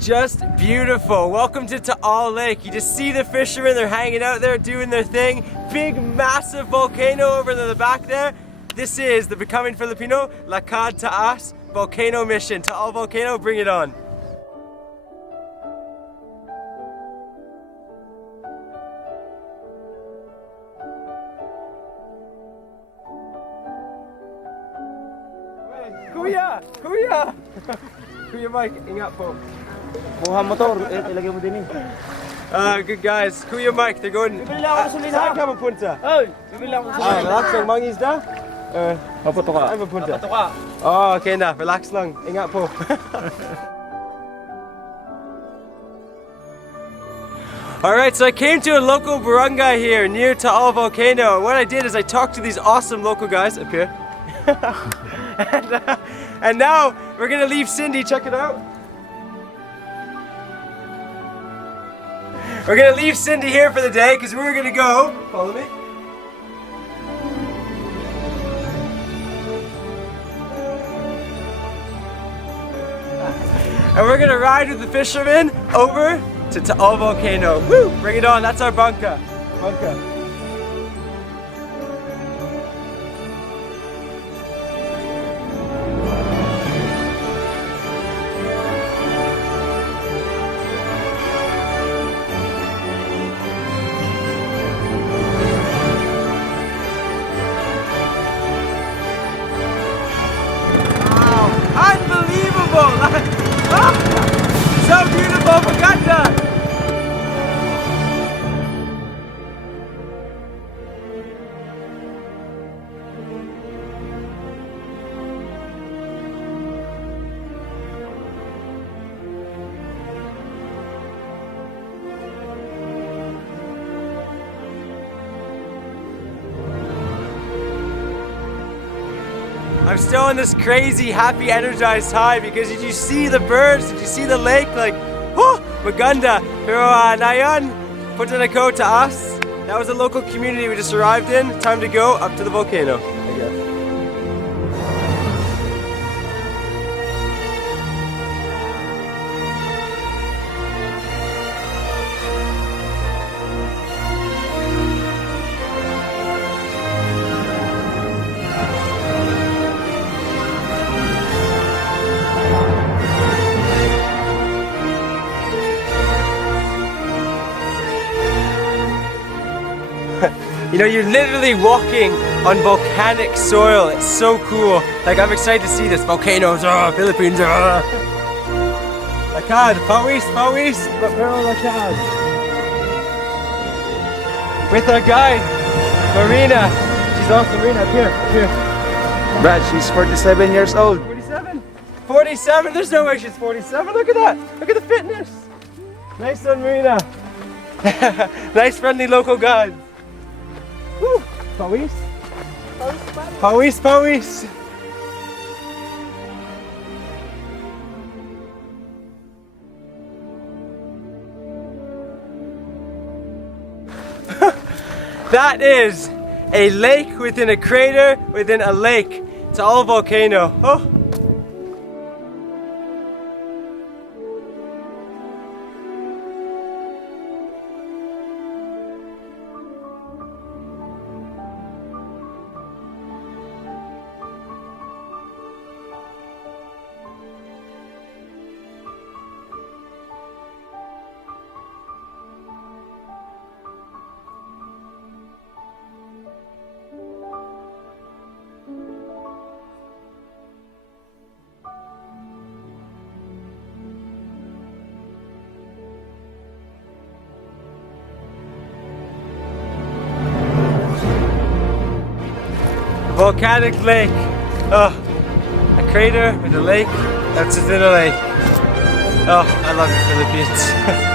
Just beautiful. Welcome to Taal Lake. You just see the fishermen, they're hanging out there doing their thing. Big massive volcano over in the back there. This is the Becoming Filipino Lakad Taas Volcano Mission. Taal Volcano, bring it on. Kuya! Kuya! Kuya Mike, ingat po. Kuha motor, ilagay mo din Good guys. Kuya Mike, they're going... Bibili lang ako sa Lina. Saan ka mapunta? Oy, bibili lang ako sa Lina. Relax lang, mangisda? Maputo ka. Ay, mapunta. Maputo ka. Oh, okay na. Relax lang. Ingat po. Alright, so I came to a local barangay here near Taal Volcano. What I did is I talked to these awesome local guys, Apir. And now we're gonna leave Cindy. Check it out. We're gonna leave Cindy here for the day because we're gonna go. Follow me. And we're gonna ride with the fishermen over to Taal Volcano. Woo! Bring it on. That's our bunker. Bunker. Unbelievable! So beautiful, maganda! I'm still on this crazy, happy, energized high because did you see the birds? Did you see the lake? Like, oh, maganda. Pero nayon, punta na ko taas. That was a local community we just arrived in. Time to go up to the volcano. I guess. You know, you're literally walking on volcanic soil. It's so cool. Like, I'm excited to see this. Volcanoes, Philippines, Lakad, pawis, pawis. Pero lakad. With our guide, Marina. She's awesome, Marina. Here. Brad, she's 47 years old. 47? 47? There's no way she's 47. Look at that. Look at the fitness. Nice one, Marina. Nice, friendly local guide. Woo! Pawis? Pawis, pawis! That is a lake within a crater within a lake. Taal Volcano. Oh! Volcanic lake. Oh, a crater with a lake that's within a lake. Oh, I love the Philippines.